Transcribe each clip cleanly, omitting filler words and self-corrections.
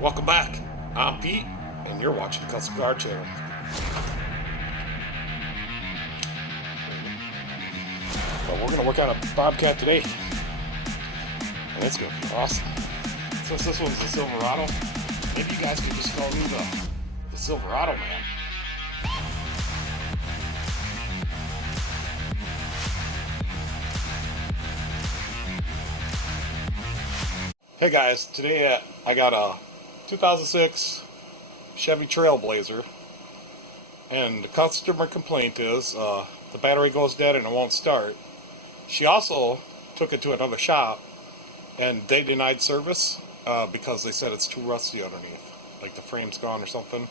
Welcome back. I'm Pete, and you're watching the Custom Car Channel. But we're going to work on a Bobcat today, and it's going to be awesome. Since this one's the Silverado, maybe you guys can just call me the Silverado Man. Hey guys, today I got a 2006 Chevy Trailblazer, and the customer complaint is the battery goes dead and it won't start. She also took it to another shop and they denied service because they said it's too rusty underneath, like the frame's gone or something.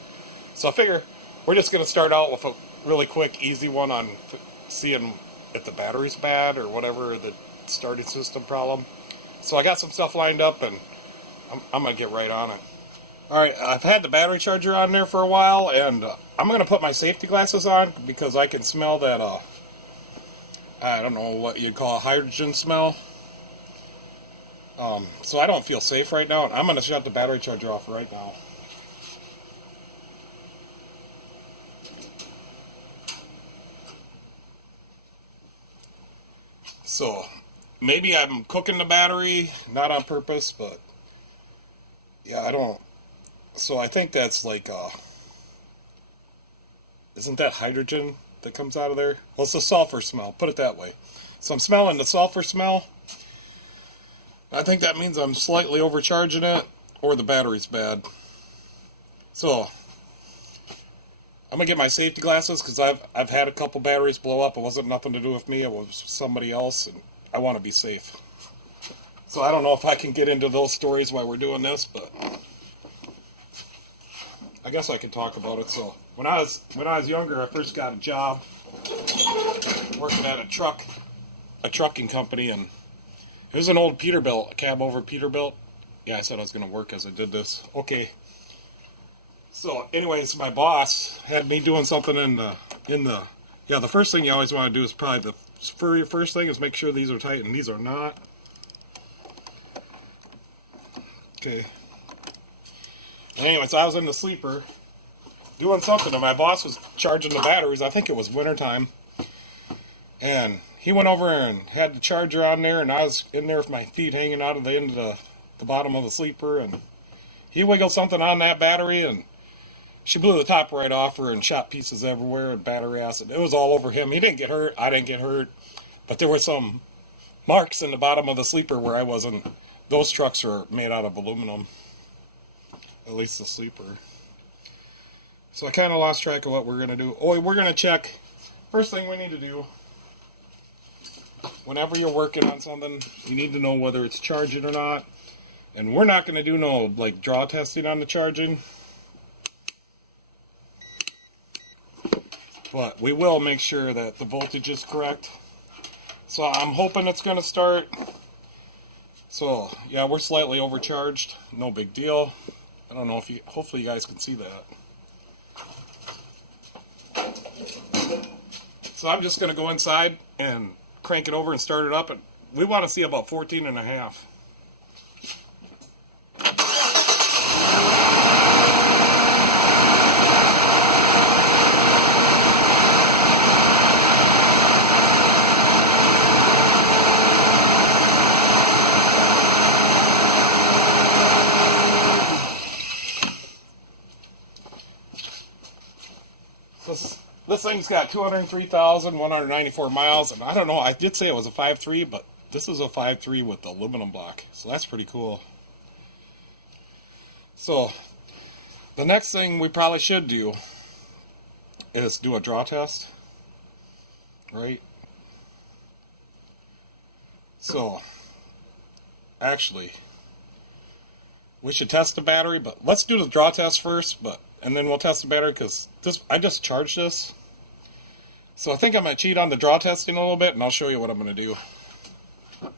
So I figure we're just going to start out with a really quick, easy one on seeing if the battery's bad or whatever, the starting system problem. So I got some stuff lined up, and I'm going to get right on it. Alright, I've had the battery charger on there for a while, and I'm going to put my safety glasses on because I can smell that, I don't know what you'd call a hydrogen smell. So I don't feel safe right now, and I'm going to shut the battery charger off right now. So maybe I'm cooking the battery, not on purpose, but yeah, I don't. So I think that's like, isn't that hydrogen that comes out of there? Well, it's the sulfur smell, put it that way. So I'm smelling the sulfur smell. I think that means I'm slightly overcharging it, or the battery's bad. So I'm gonna get my safety glasses because I've had a couple batteries blow up. It wasn't nothing to do with me. It was somebody else, and I want to be safe. So I don't know if I can get into those stories while we're doing this, but I guess I can talk about it. So when I was younger, I first got a job working at a trucking company, and it was an old Peterbilt, a cab over Peterbilt. Yeah, I said I was going to work as I did this. Okay. So anyways, my boss had me doing something the first thing you always want to do is probably the first thing is make sure these are tight, and these are not. Okay. Anyways, I was in the sleeper doing something, and my boss was charging the batteries. I think it was wintertime. And he went over and had the charger on there, and I was in there with my feet hanging out of the end of the bottom of the sleeper, and he wiggled something on that battery, and she blew the top right off her and shot pieces everywhere and battery acid. It was all over him. He didn't get hurt. I didn't get hurt. But there were some marks in the bottom of the sleeper where I wasn't. Those trucks are made out of aluminum. At least the sleeper. So I kind of lost track of what we're going to do. Oh, we're going to check. First thing we need to do, whenever you're working on something, you need to know whether it's charging or not. And we're not going to do no like draw testing on the charging. But we will make sure that the voltage is correct. So I'm hoping it's going to start. So yeah, we're slightly overcharged. No big deal. I don't know if you, hopefully you guys can see that. So I'm just going to go inside and crank it over and start it up. And we want to see about 14 and a half. This thing's got 203,194 miles, and I don't know, I did say it was a 5.3, but this is a 5.3 with the aluminum block, so that's pretty cool. So, the next thing we probably should do is do a draw test, right? So, actually, we should test the battery, but let's do the draw test first, and then we'll test the battery, because I just charged this. So I think I'm going to cheat on the draw testing a little bit, and I'll show you what I'm going to do.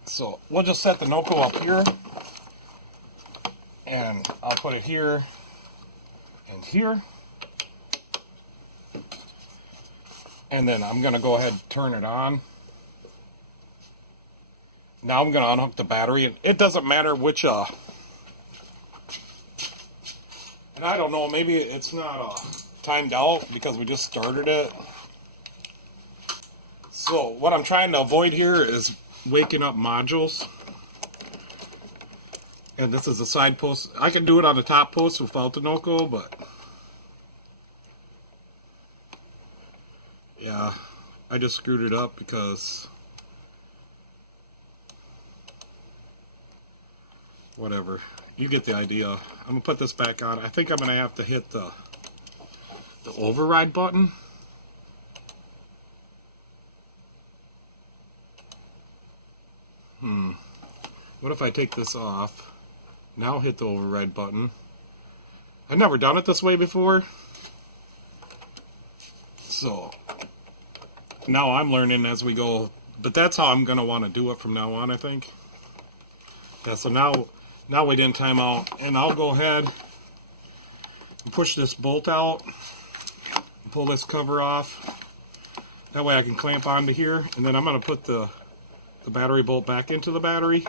So we'll just set the NOCO up here, and I'll put it here and here. And then I'm going to go ahead and turn it on. Now I'm going to unhook the battery, and it doesn't matter which And I don't know, maybe it's not timed out because we just started it. So what I'm trying to avoid here is waking up modules. And this is a side post. I can do it on the top post without the Noco, but yeah, I just screwed it up because whatever. You get the idea. I'm gonna put this back on. I think I'm gonna have to hit the override button. What if I take this off? Now hit the override button. I've never done it this way before. So now I'm learning as we go. But that's how I'm gonna want to do it from now on, I think. Yeah, so now we didn't time out. And I'll go ahead and push this bolt out. Pull this cover off. That way I can clamp onto here. And then I'm gonna put the battery bolt back into the battery.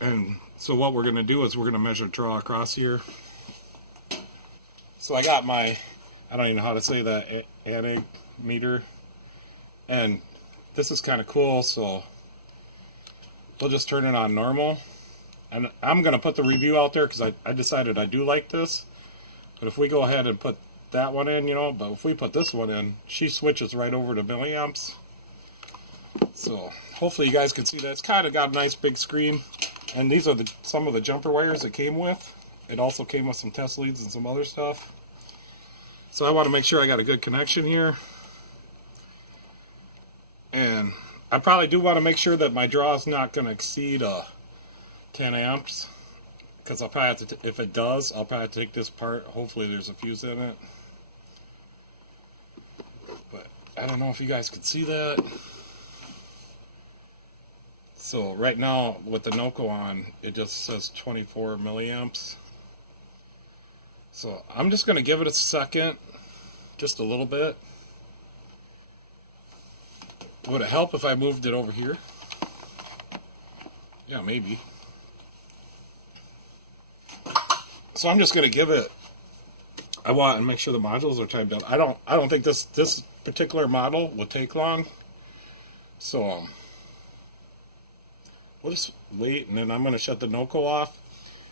And so what we're going to do is we're going to measure draw across here. So I got my, I don't even know how to say that, anag meter. And this is kind of cool, so we'll just turn it on normal. And I'm going to put the review out there because I decided I do like this. But if we go ahead and put that one in, you know, but if we put this one in, she switches right over to milliamps. So hopefully you guys can see that. It's kind of got a nice big screen. And these are some of the jumper wires it came with. It also came with some test leads and some other stuff. So I want to make sure I got a good connection here. And I probably do want to make sure that my draw is not going to exceed 10 amps. Because I'll probably have to, if it does, I'll probably have to take this apart. Hopefully there's a fuse in it. But I don't know if you guys could see that. So right now with the Noco on, it just says 24 milliamps. So I'm just going to give it a second, just a little bit. Would it help if I moved it over here? Yeah, maybe. So I'm just going to give it, I want to make sure the modules are timed out. I don't think this particular model will take long. So we'll just wait, and then I'm going to shut the Noco off,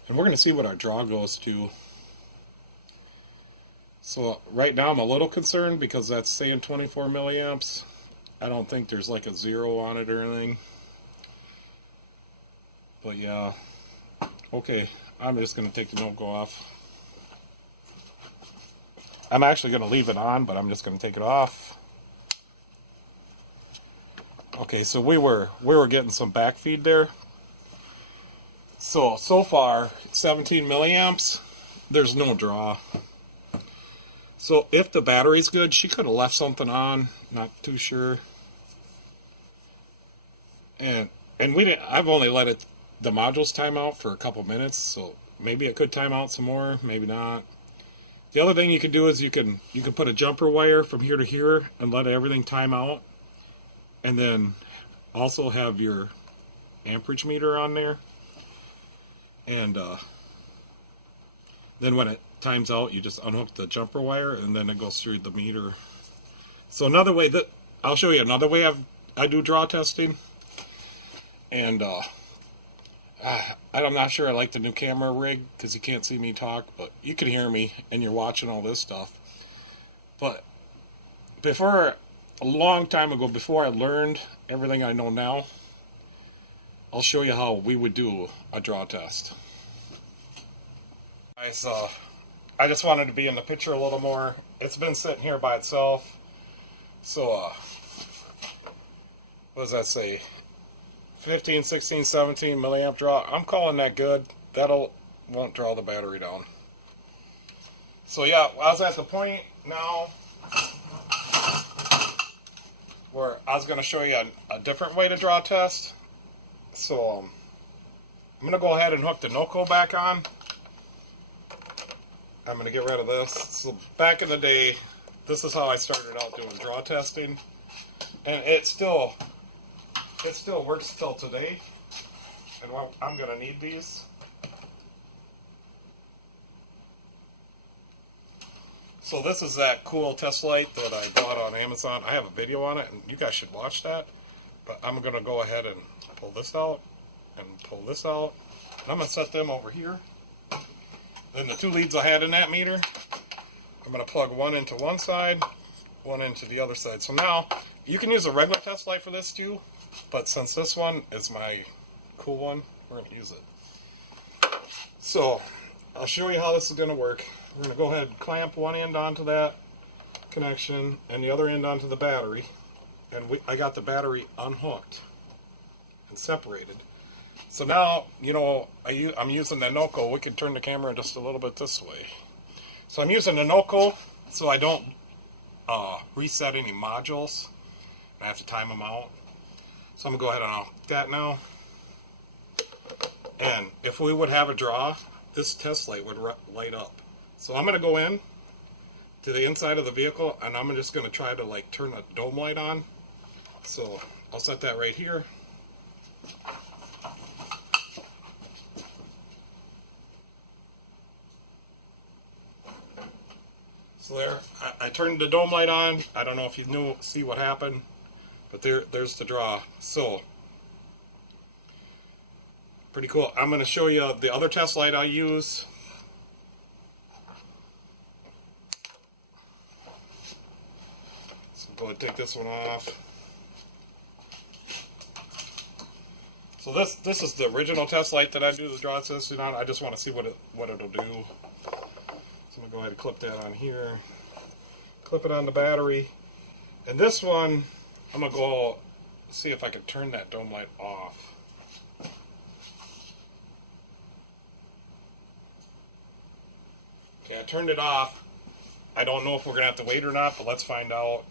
and we're going to see what our draw goes to. So right now I'm a little concerned because that's saying 24 milliamps. I don't think there's like a 0 on it or anything. But yeah, okay, I'm just going to take the Noco off. I'm actually going to leave it on, but I'm just going to take it off. Okay, so we were getting some backfeed there. So far 17 milliamps. There's no draw. So if the battery's good, she could have left something on. Not too sure. And we didn't. I've only let the modules time out for a couple minutes, so maybe it could time out some more. Maybe not. The other thing you can do is you can put a jumper wire from here to here and let everything time out. And then also have your amperage meter on there. And then when it times out, you just unhook the jumper wire and then it goes through the meter. So another way that I'll show you another way I do draw testing. And I'm not sure I like the new camera rig because you can't see me talk, but you can hear me and you're watching all this stuff. But a long time ago, before I learned everything I know now, I'll show you how we would do a draw test. Guys, I just wanted to be in the picture a little more. It's been sitting here by itself. So, what does that say? 15, 16, 17 milliamp draw. I'm calling that good. Won't draw the battery down. So yeah, I was at the point now where I was going to show you a different way to draw test. So I'm going to go ahead and hook the Noco back on. I'm going to get rid of this. So back in the day, this is how I started out doing draw testing. And it still works till today. And I'm going to need these. So this is that cool test light that I bought on Amazon. I have a video on it, and you guys should watch that. But I'm going to go ahead and pull this out and pull this out. And I'm going to set them over here. Then the two leads I had in that meter, I'm going to plug one into one side, one into the other side. So now, you can use a regular test light for this too, but since this one is my cool one, we're going to use it. So, I'll show you how this is going to work. We're going to go ahead and clamp one end onto that connection and the other end onto the battery. And I got the battery unhooked and separated. So now, you know, I'm using the NOCO. We can turn the camera just a little bit this way. So I'm using the NOCO so I don't reset any modules. I have to time them out. So I'm going to go ahead and hook that now. And if we would have a draw, this test light would light up. So I'm going to go in to the inside of the vehicle, and I'm just going to try to like turn a dome light on. So I'll set that right here. So there, I turned the dome light on. I don't know if you see what happened, but there's the draw. So, pretty cool. I'm going to show you the other test light I use. So go ahead and take this one off. So this is the original test light that I do the draw sensing on. I just want to see what it'll do. So I'm going to go ahead and clip that on here. Clip it on the battery. And this one, I'm going to go see if I can turn that dome light off. Okay, I turned it off. I don't know if we're going to have to wait or not, but let's find out.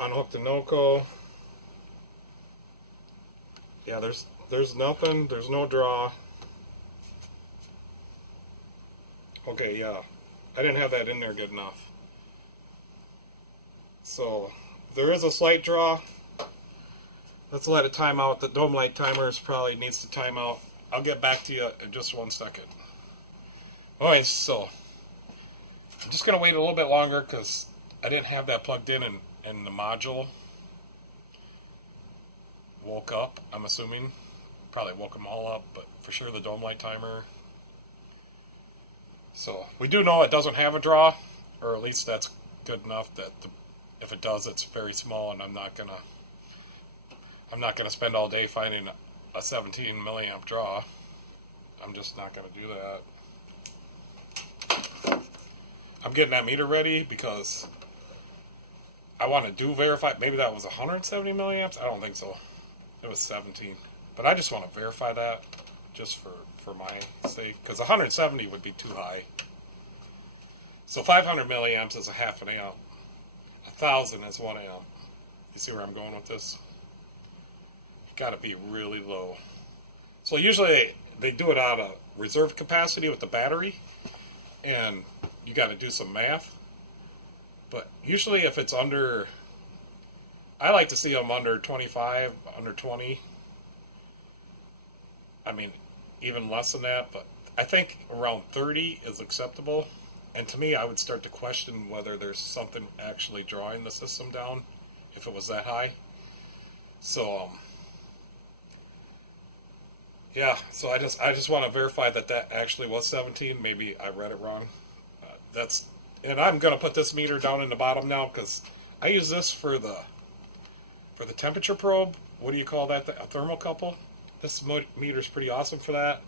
Unhook the NOCO. Yeah, there's nothing. There's no draw. Okay, yeah. I didn't have that in there good enough. So, there is a slight draw. Let's let it time out. The dome light timer probably needs to time out. I'll get back to you in just 1 second. Alright, so I'm just going to wait a little bit longer because I didn't have that plugged in and the module woke up, I'm assuming. Probably woke them all up, but for sure the dome light timer. So we do know it doesn't have a draw, or at least that's good enough that if it does, it's very small, and I'm not gonna spend all day finding a 17 milliamp draw. I'm just not gonna do that. I'm getting that meter ready because I want to verify. Maybe that was 170 milliamps. I don't think so. It was 17, but I just want to verify that just for my sake, because 170 would be too high. So 500 milliamps is a half an amp. 1,000 is 1 amp. You see where I'm going with this? You got to be really low. So usually they do it out of reserve capacity with the battery, and you got to do some math. But usually if it's under, I like to see them under 25, under 20. I mean, even less than that, but I think around 30 is acceptable. And to me, I would start to question whether there's something actually drawing the system down if it was that high. So, yeah, so I just want to verify that actually was 17. Maybe I read it wrong. And I'm going to put this meter down in the bottom now because I use this for the temperature probe. What do you call that? A thermocouple. This meter is pretty awesome for that.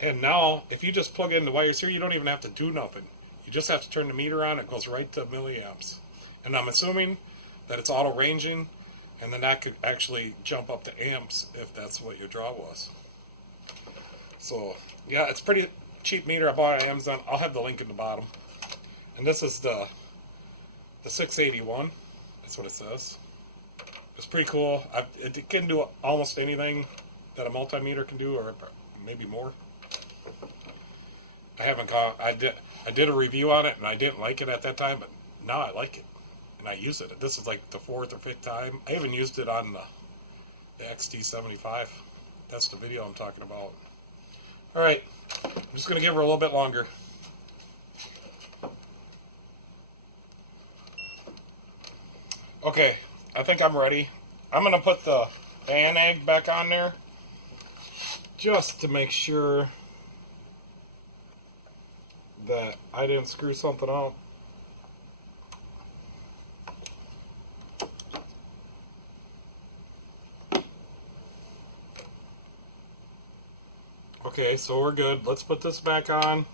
And now, if you just plug in the wires here, you don't even have to do nothing. You just have to turn the meter on. It goes right to milliamps. And I'm assuming that it's auto ranging, and then that could actually jump up to amps if that's what your draw was. So, yeah, it's pretty cheap meter. I bought it on Amazon. I'll have the link in the bottom. And this is the 681. That's what it says. It's pretty cool. It can do almost anything that a multimeter can do, or maybe more. I did a review on it, and I didn't like it at that time, but now I like it, and I use it. This is like the 4th or 5th time. I even used it on the XT75. That's the video I'm talking about. Alright, I'm just going to give her a little bit longer. Okay, I think I'm ready. I'm going to put the egg back on there just to make sure that I didn't screw something up. Okay, so we're good. Let's put this back on.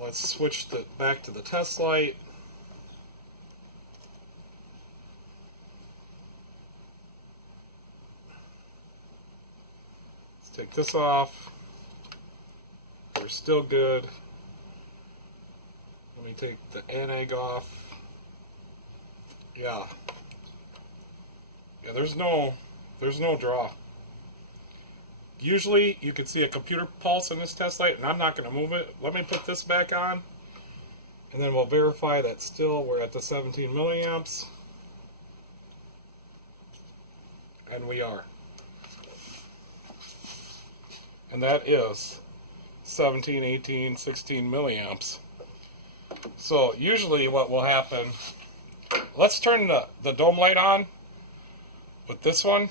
Let's switch back to the test light. Let's take this off. We're still good. Let me take the egg off. Yeah. Yeah, there's no draw. Usually you can see a computer pulse in this test light, and I'm not going to move it. Let me put this back on, and then we'll verify that still we're at the 17 milliamps. And we are. And that is 17, 18, 16 milliamps. So usually what will happen, let's turn the dome light on with this one.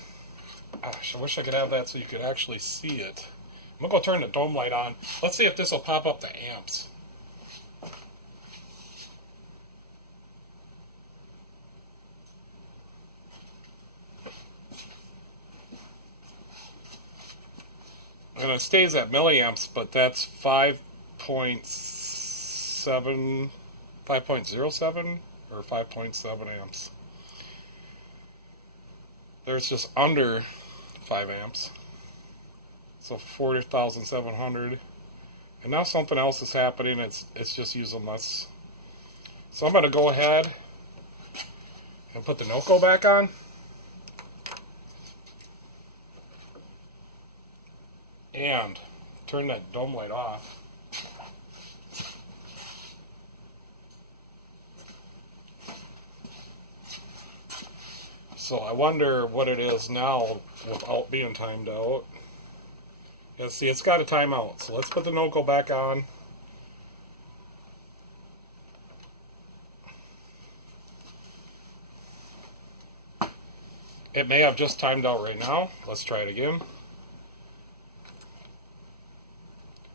Gosh, I wish I could have that so you could actually see it. I'm going to go turn the dome light on. Let's see if this will pop up the amps. And it stays at milliamps, but that's 5.07 or 5.7 amps. There's just under 5 amps. So 40,700. And now something else is happening. It's just using less. So I'm going to go ahead and put the NOCO back on. And turn that dome light off. So I wonder what it is now without being timed out. Yeah, see, it's got a timeout. So let's put the NOCO back on. It may have just timed out right now. Let's try it again.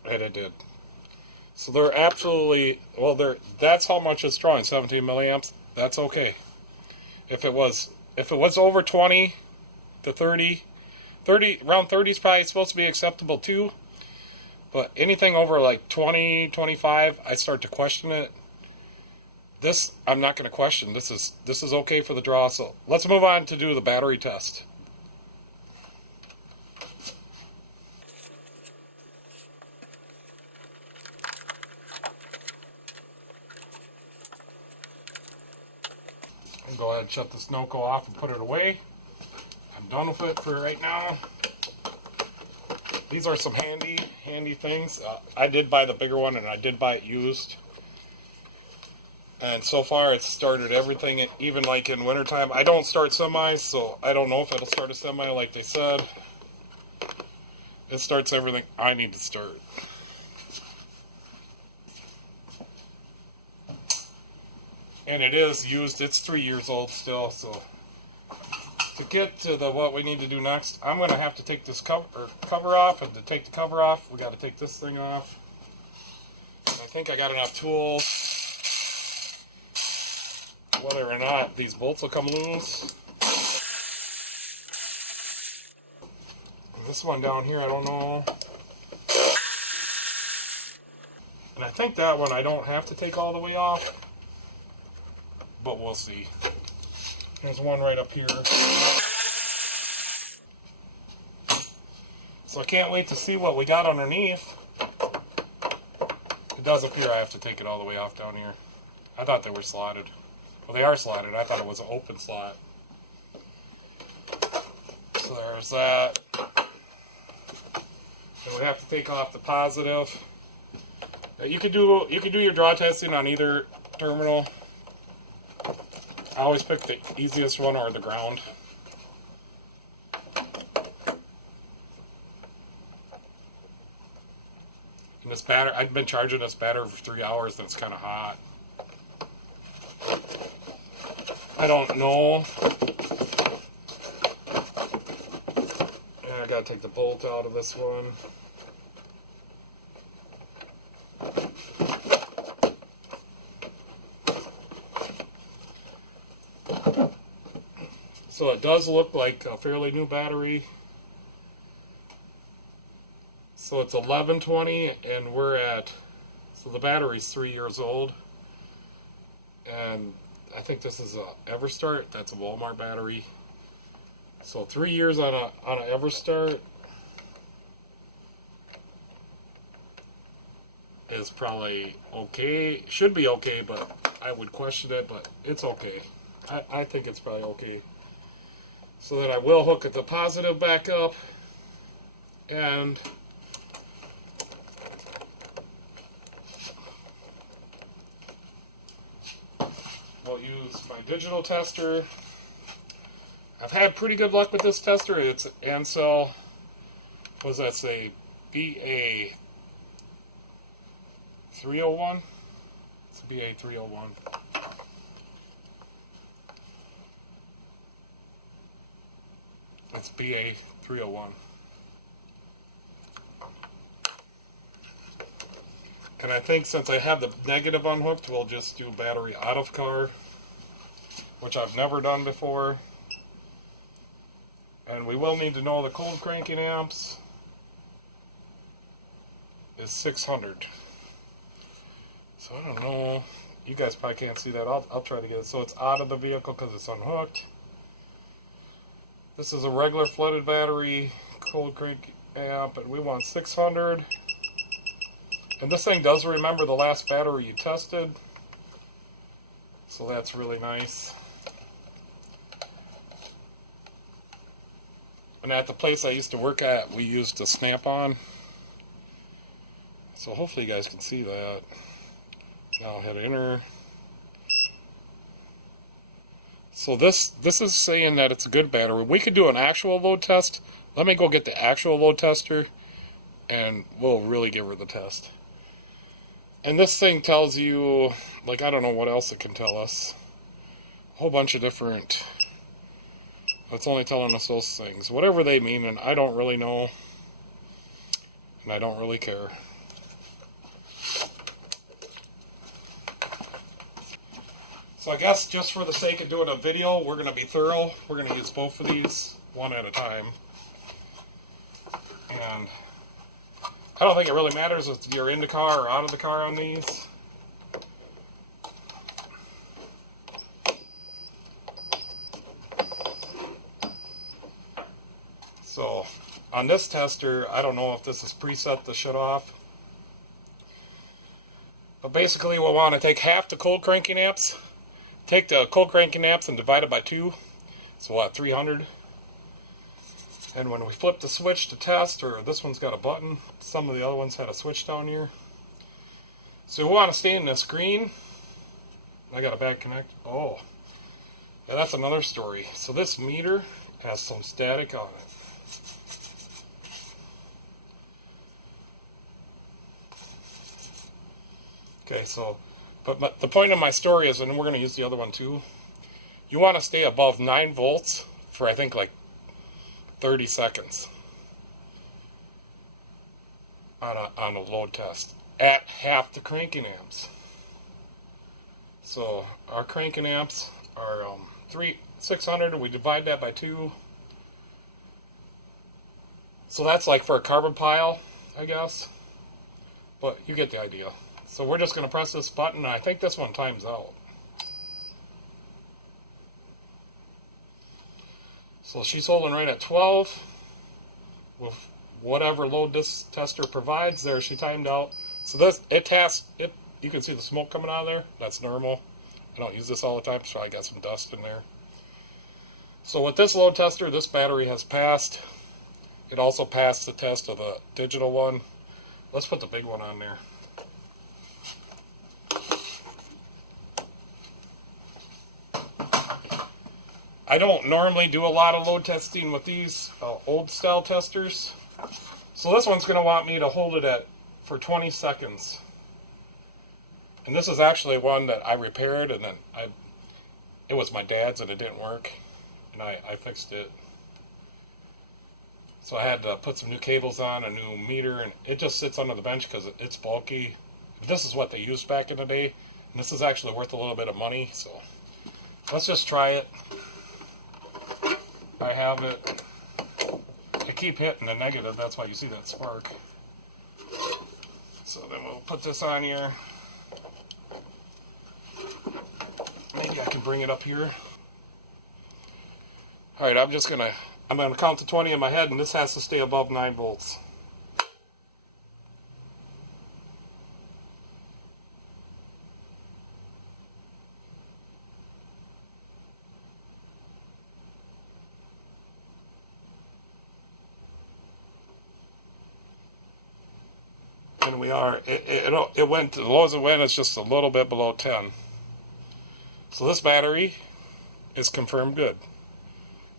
And it did. So they're absolutely, well, that's how much it's drawing, 17 milliamps. That's okay. If it was over 20 to 30, around 30 is probably supposed to be acceptable too. But anything over like 20, 25, I start to question it. This, I'm not going to question. This is okay for the draw. So let's move on to do the battery test. Go ahead and shut this NOCO off and put it away. I'm done with it for right now. These are some handy things. I did buy the bigger one, and I did buy it used. And so far it's started everything, even like in wintertime. I don't start semis, so I don't know if it'll start a semi like they said. It starts everything I need to start. And it is used. It's 3 years old still. So to get to what we need to do next, I'm going to have to take this cover off. And to take the cover off, we got to take this thing off. And I think I got enough tools. Whether or not these bolts will come loose. And this one down here, I don't know. And I think that one I don't have to take all the way off. But we'll see. There's one right up here. So I can't wait to see what we got underneath. It does appear I have to take it all the way off down here. I thought they were slotted. Well, they are slotted. I thought it was an open slot. So there's that. And we have to take off the positive. You could do your draw testing on either terminal. I always pick the easiest one or the ground. And this battery, I've been charging this battery for 3 hours and it's kind of hot. I don't know. I gotta take the bolt out of this one. So it does look like a fairly new battery. So it's 1120 and we're at, so the battery's 3 years old. And I think this is a Everstart. That's a Walmart battery. So 3 years on a Everstart is probably okay. Should be okay, but I would question it, but it's okay. I think it's probably okay. So then I will hook the positive back up and we'll use my digital tester. I've had pretty good luck with this tester. It's Ansel, what does that say? BA 301? It's a BA 301. It's BA 301. And I think since I have the negative unhooked, we'll just do battery out of car, which I've never done before. And we will need to know the cold cranking amps is 600. So I don't know. You guys probably can't see that. I'll try to get it. So it's out of the vehicle because it's unhooked. This is a regular flooded battery, cold crank amp, and we want 600. And this thing does remember the last battery you tested. So that's really nice. And at the place I used to work at, we used a snap-on. So hopefully you guys can see that. Now I'll hit enter. So this is saying that it's a good battery. We could do an actual load test. Let me go get the actual load tester and we'll really give her the test. And this thing tells you, like, I don't know what else it can tell us. A whole bunch of different, it's only telling us those things. Whatever they mean, and I don't really know. And I don't really care. So I guess just for the sake of doing a video, we're going to be thorough. We're going to use both of these one at a time. And I don't think it really matters if you're in the car or out of the car on these. So on this tester, I don't know if this is preset to shut off. But basically we'll want to take half the cold cranking amps. Take the cold cranking amps and divide it by 2. So we'll have 300. And when we flip the switch to test, or this one's got a button, some of the other ones had a switch down here. So we want to stay in this green. I got a bad connect. Oh, yeah, that's another story. So this meter has some static on it. Okay, so, but the point of my story is, and we're going to use the other one too, you want to stay above 9 volts for I think like 30 seconds on a load test at half the cranking amps. So our cranking amps are 600, we divide that by 2. So that's like for a carbon pile, I guess. But you get the idea. So we're just going to press this button, and I think this one times out. So she's holding right at 12 with whatever load this tester provides. There, she timed out. So this, you can see the smoke coming out of there. That's normal. I don't use this all the time, so I got some dust in there. So with this load tester, this battery has passed. It also passed the test of the digital one. Let's put the big one on there. I don't normally do a lot of load testing with these old style testers. So this one's going to want me to hold it for 20 seconds. And this is actually one that I repaired, and then it was my dad's and it didn't work, and I fixed it. So I had to put some new cables on, a new meter, and it just sits under the bench because it's bulky. This is what they used back in the day, and this is actually worth a little bit of money, so let's just try it. I have it. I keep hitting the negative, that's why you see that spark. So then we'll put this on here. Maybe I can bring it up here. Alright, I'm gonna count to 20 in my head, and this has to stay above 9 volts. And we are, it went, the lowest it went is just a little bit below 10. So this battery is confirmed good.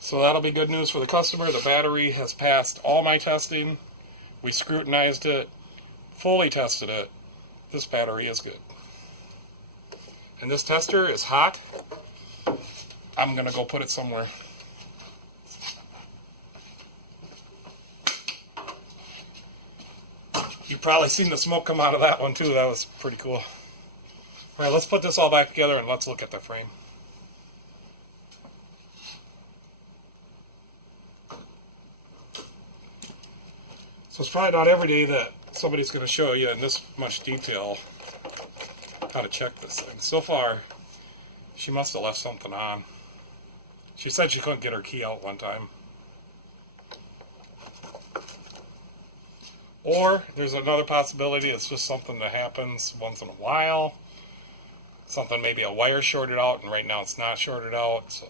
So that'll be good news for the customer. The battery has passed all my testing. We scrutinized it, fully tested it. This battery is good. And this tester is hot. I'm gonna go put it somewhere. You've probably seen the smoke come out of that one too. That was pretty cool. Alright, let's put this all back together and let's look at the frame. So it's probably not every day that somebody's going to show you in this much detail how to check this thing. So far, she must have left something on. She said she couldn't get her key out one time. Or there's another possibility, it's just something that happens once in a while. Something, maybe a wire shorted out, and right now it's not shorted out. So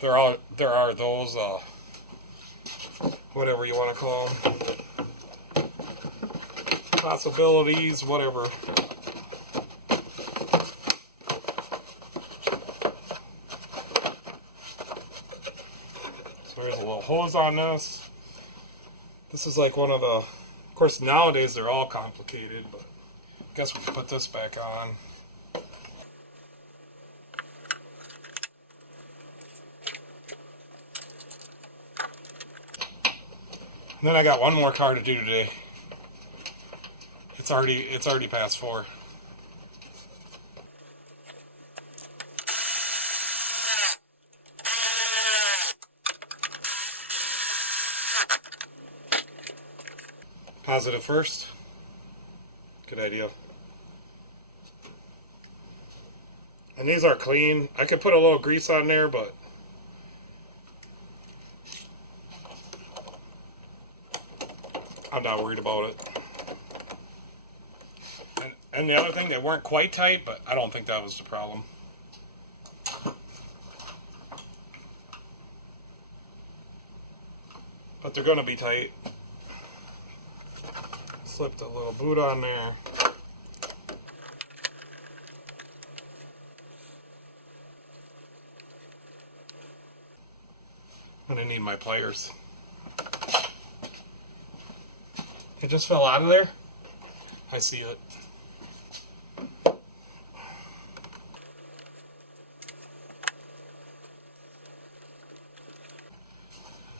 there are those, whatever you want to call them, possibilities, whatever. So there's a little hose on this. This is like one of the, of course nowadays they're all complicated, but I guess we can put this back on. And then I got one more car to do today. It's already past 4. Positive first. Good idea. And these are clean. I could put a little grease on there, but I'm not worried about it. And the other thing, they weren't quite tight, but I don't think that was the problem. But they're going to be tight. Slipped a little boot on there. I'm going to need my pliers. It just fell out of there. I see it.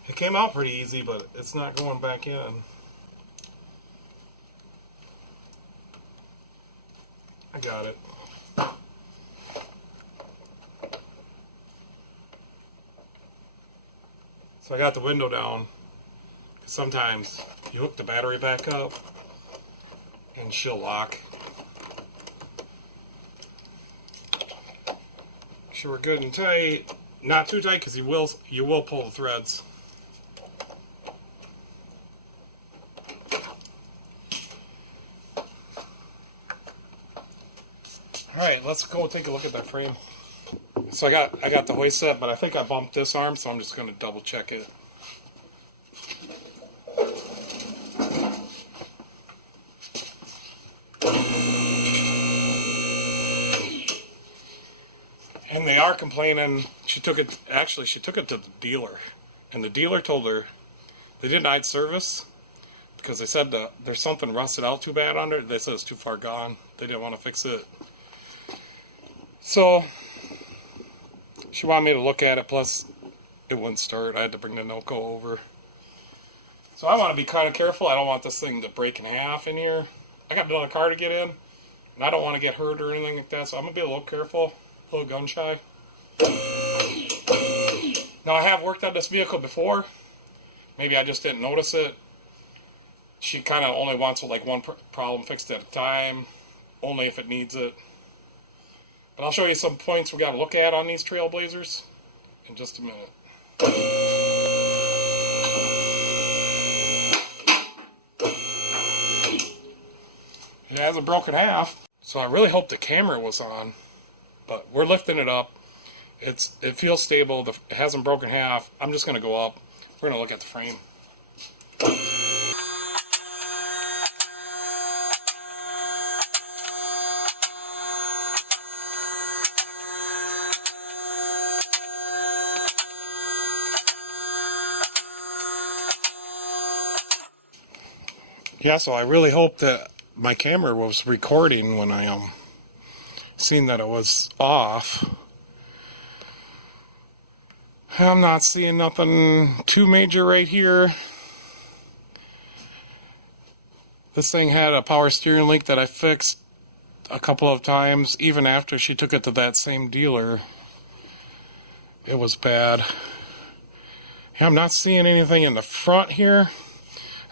It came out pretty easy, but it's not going back in. I got it. So I got the window down. Sometimes you hook the battery back up and she'll lock. Make sure we're good and tight. Not too tight because you will pull the threads. Alright, let's go take a look at that frame. So I got the hoist set, but I think I bumped this arm, so I'm just going to double check it. And they are complaining. She took it to the dealer, and the dealer told her they denied service because they said that there's something rusted out too bad under it. They said it's too far gone. They didn't want to fix it. So She wanted me to look at it, plus it wouldn't start. I had to bring the Noco over. So I want to be kind of careful. I don't want this thing to break in half in here. I got another car to get in, and I don't want to get hurt or anything like that, so I'm going to be a little careful, a little gun shy. Now, I have worked on this vehicle before. Maybe I just didn't notice it. She kind of only wants like one problem fixed at a time, only if it needs it. But I'll show you some points we got to look at on these Trailblazers in just a minute. It hasn't broken half, so I really hope the camera was on, but we're lifting it up. It feels stable. It hasn't broken half. I'm just going to go up. We're going to look at the frame. Yeah, so I really hope that my camera was recording when I seen that it was off. I'm not seeing nothing too major right here. This thing had a power steering leak that I fixed a couple of times, even after she took it to that same dealer. It was bad. I'm not seeing anything in the front here.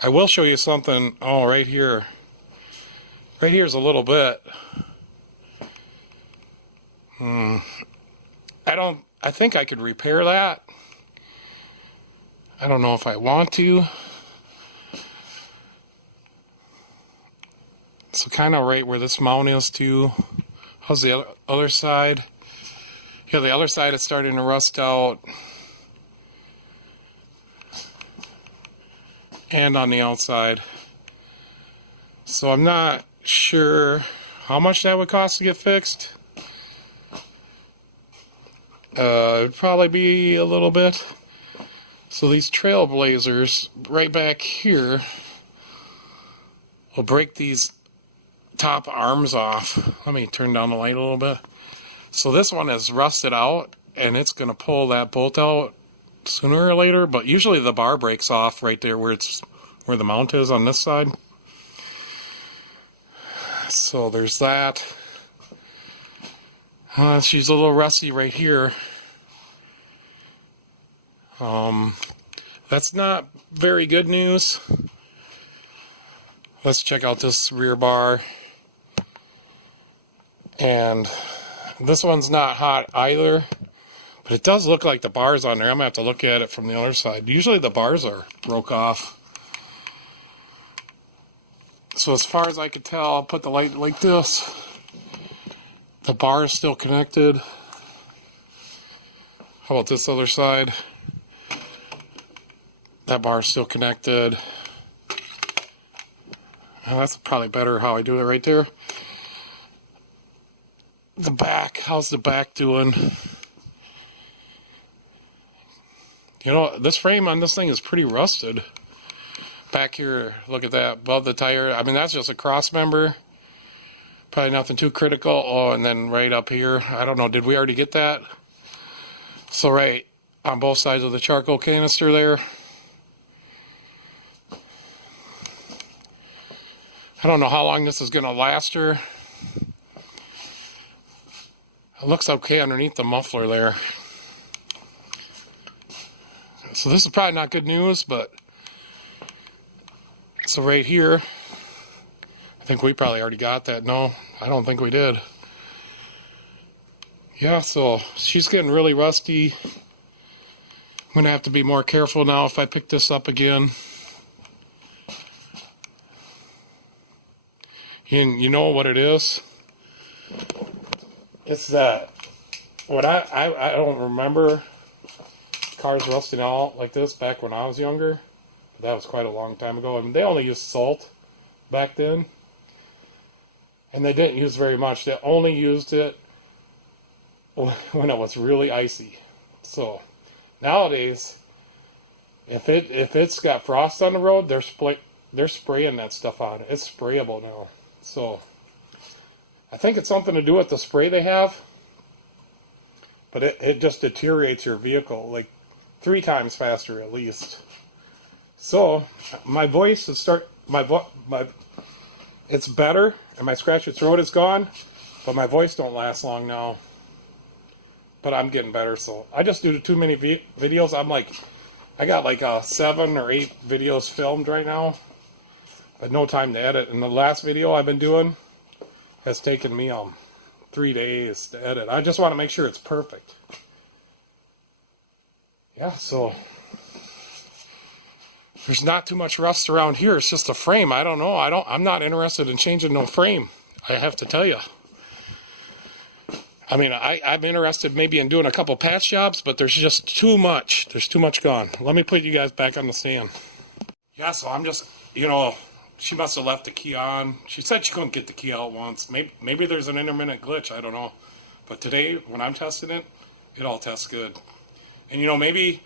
I will show you something. Oh, right here. Right here's a little bit. I think I could repair that. I don't know if I want to. So kind of right where this mount is too. How's the other side? Yeah, the other side is starting to rust out. And on the outside. So I'm not sure how much that would cost to get fixed. It'd probably be a little bit. So these Trailblazers right back here will break these top arms off. Let me turn down the light a little bit. So this one is rusted out, and it's going to pull that bolt out sooner or later, but usually the bar breaks off right there where the mount is on this side. So there's that. She's a little rusty right here. That's not very good news. Let's check out this rear bar. And this one's not hot either, but it does look like the bar's on there. I'm going to have to look at it from the other side. Usually the bars are broke off. So as far as I could tell, I'll put the light like this. The bar is still connected. How about this other side? That bar is still connected. That's probably better how I do it right there. The back, how's the back doing? You know, this frame on this thing is pretty rusted. Back here, look at that, above the tire. I mean, that's just a cross member. Probably nothing too critical. Oh, and then right up here, I don't know, did we already get that? So right on both sides of the charcoal canister there. I don't know how long this is going to last her. It looks okay underneath the muffler there. So this is probably not good news, but so right here, I think we probably already got that. No, I don't think we did. Yeah, so she's getting really rusty. I'm going to have to be more careful now if I pick this up again. And you know what it is? It's that what I don't remember cars rusting out like this back when I was younger. But that was quite a long time ago. I mean, they only used salt back then. And they didn't use very much. They only used it when it was really icy. So nowadays, if it's got frost on the road, they're spraying that stuff on. It's sprayable now. So I think it's something to do with the spray they have. but it just deteriorates your vehicle like 3 times faster at least. So my voice is it's better, and my scratchy throat is gone, but my voice don't last long now. But I'm getting better, so I just do too many videos. I got like 7 or 8 videos filmed right now, but no time to edit. And the last video I've been doing has taken me 3 days to edit. I just want to make sure it's perfect. Yeah, so there's not too much rust around here. It's just a frame. I don't know. I'm not interested in changing no frame, I have to tell you. I mean, I'm interested maybe in doing a couple patch jobs, but there's just too much. There's too much gone. Let me put you guys back on the stand. Yeah, so I'm just, she must have left the key on. She said she couldn't get the key out once. Maybe there's an intermittent glitch. I don't know. But today, when I'm testing it, it all tests good. And, maybe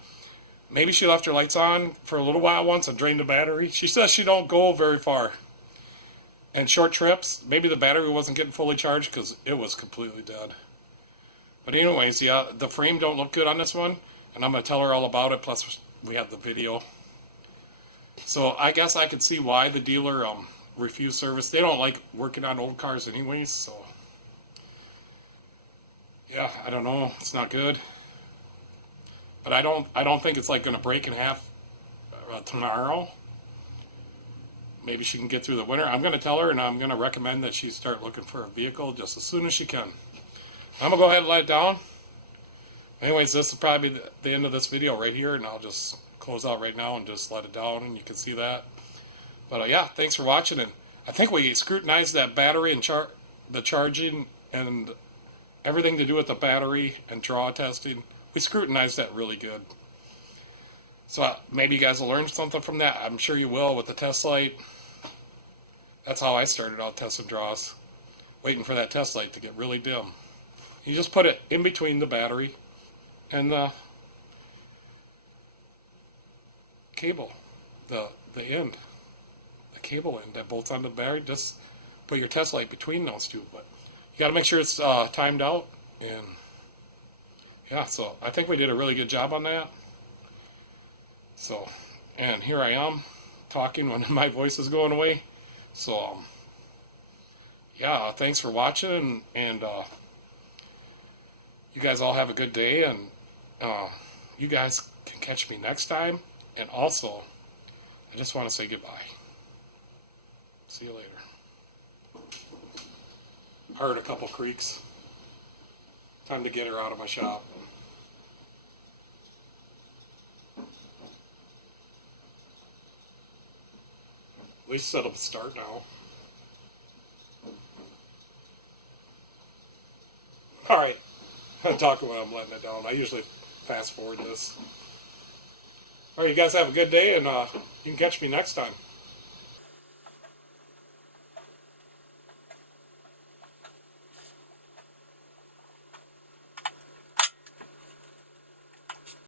she left her lights on for a little while once and drained the battery. She says she don't go very far. And short trips, maybe the battery wasn't getting fully charged because it was completely dead. But anyways, yeah, the frame don't look good on this one, and I'm going to tell her all about it, plus we have the video. So I guess I could see why the dealer refused service. They don't like working on old cars anyways, so yeah, I don't know, it's not good. But I don't think it's like going to break in half tomorrow. Maybe she can get through the winter. I'm going to tell her, and I'm going to recommend that she start looking for a vehicle just as soon as she can. I'm going to go ahead and let it down. Anyways, this is probably the end of this video right here, and I'll just close out right now and just let it down, and you can see that. But yeah, thanks for watching, and I think we scrutinized that battery and the charging and everything to do with the battery and draw testing. We scrutinized that really good. So maybe you guys will learn something from that. I'm sure you will with the test light. That's how I started out testing draws, waiting for that test light to get really dim. You just put it in between the battery and the cable, the end, the cable end that bolts onto the battery. Just put your test light between those two, but you got to make sure it's timed out. And yeah, so I think we did a really good job on that. So, and here I am talking when my voice is going away. So yeah, thanks for watching, and you guys all have a good day, and you guys can catch me next time. And also, I just want to say goodbye. See you later. Heard a couple creaks. Time to get her out of my shop. At least it'll start now. Alright, I'm talking when I'm letting it down. I usually fast forward this. Alright, you guys have a good day, and you can catch me next time.